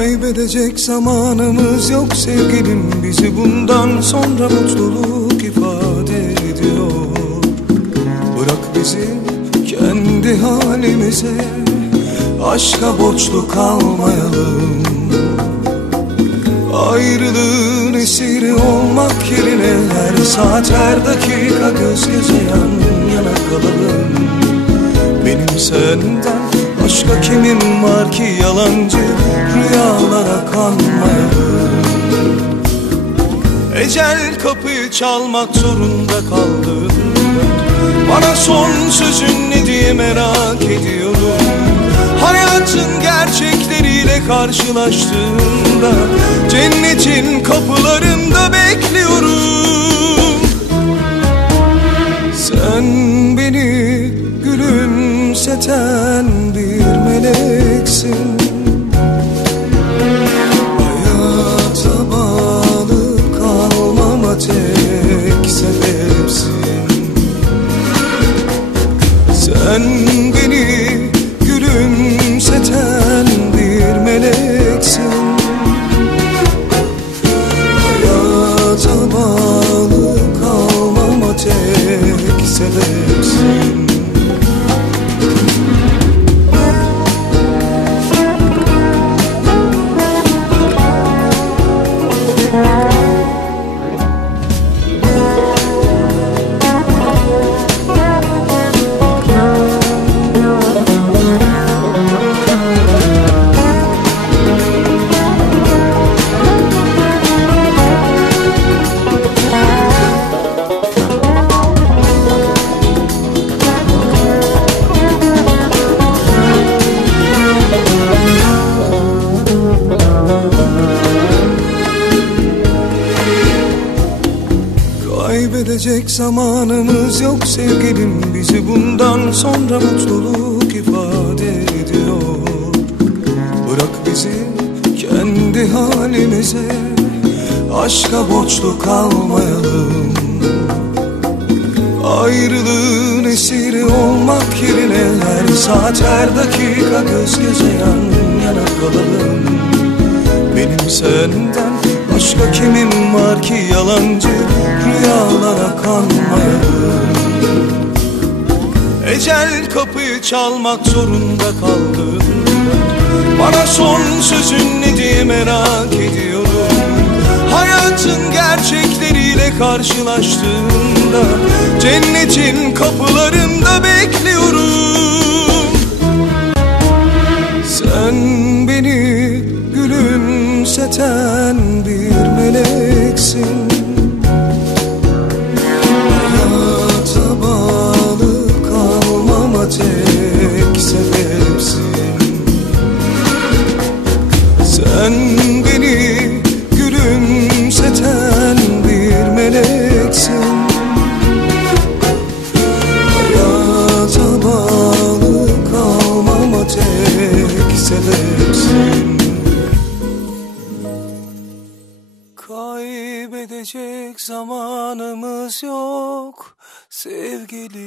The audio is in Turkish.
Kaybedecek zamanımız yok sevgilim. Bizi bundan sonra mutluluk ifade ediyor. Bırak bizi kendi halimize. Aşka borçlu kalmayalım. Ayrılığın esiri olmak yerine Her saat her dakika göz göze yan yana kalalım. Benim senden başka kimim var ki yalancı Rüyalara kanmayalım Ecel kapıyı çalmak zorunda kaldım. Bana son sözün ne diye merak ediyorum. Hayatın gerçekleriyle karşılaştığımda Cennetin kapılarında bekliyorum meleksin Hayata bağlı kalmama tek sebepsin. Sen Kaybedecek zamanımız yok sevgilim. Bizi bundan sonra mutluluk ifade ediyor. Bırak bizi kendi halimize. Aşka borçlu kalmayalım. Ayrılığın esiri olmak yerine Her saat her dakika göz göze yan yana kalalım. Benim senden başka kimim var ki yalancı Rüyalara kanmayalım Ecel kapıyı çalmak zorunda kaldım. Bana son sözün ne diye merak ediyorum. Hayatın gerçekleriyle karşılaştığımda Cennetin kapılarında bekliyorum Kaybedecek zamanımız yok sevgilim